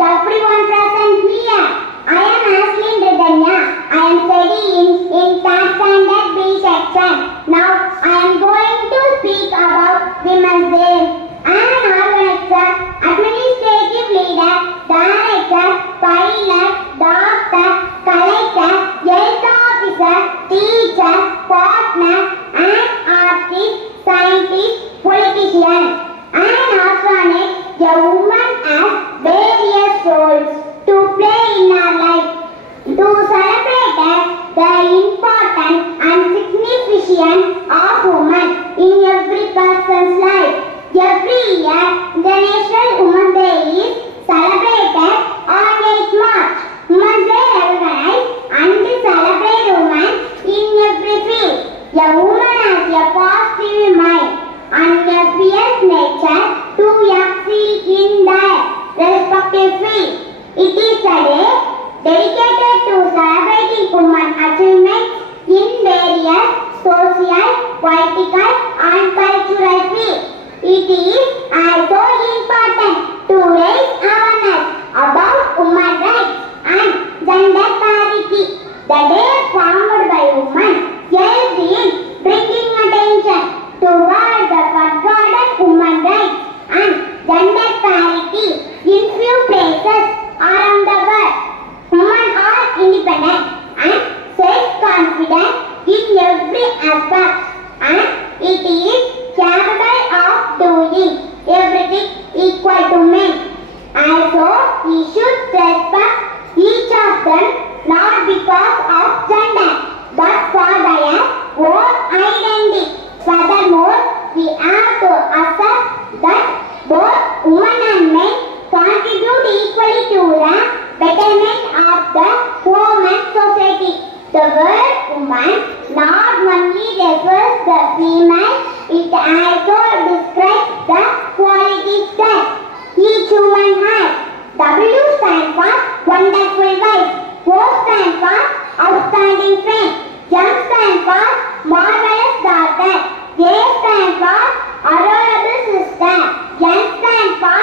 everyone present here. I am Ashley Ridanya. I am studying in 3rd standard B section. Now I am going to speak about Women's Day. I am an organizer, administrative leader, director, pilot, doctor, collector, health officer, teacher, partner, and artist, scientist, politician. I am also a woman has various roles to play in our life. To celebrate the importance and significance of women in every person's life. Every year, International Women's Day is celebrated on 8th March. Women's Day recognizes and celebrates women in every field. A woman has a positive mind and a fierce nature to excel in their respective field. It is a day dedicated to celebrating women's achievements in various social, political, and cultural fields. It is also important to raise awareness about women's rights and gender parity. The day formed by women helps in bringing attention toward the forgotten women's rights and gender parity in few places around the world. Women are independent and self-confident in every aspect, and it is capable of doing everything equal to men. Also, we should respect each of them not because of gender, but for their own identity. Furthermore, we have to accept that both women and men contribute equally to the betterment of the home and society. The word woman not only refers to the female, it also describes the qualities that each woman has. W stands for wonderful wife, O stands for outstanding friend, M stands for marvelous daughter, A stands for adorable sister, N stands for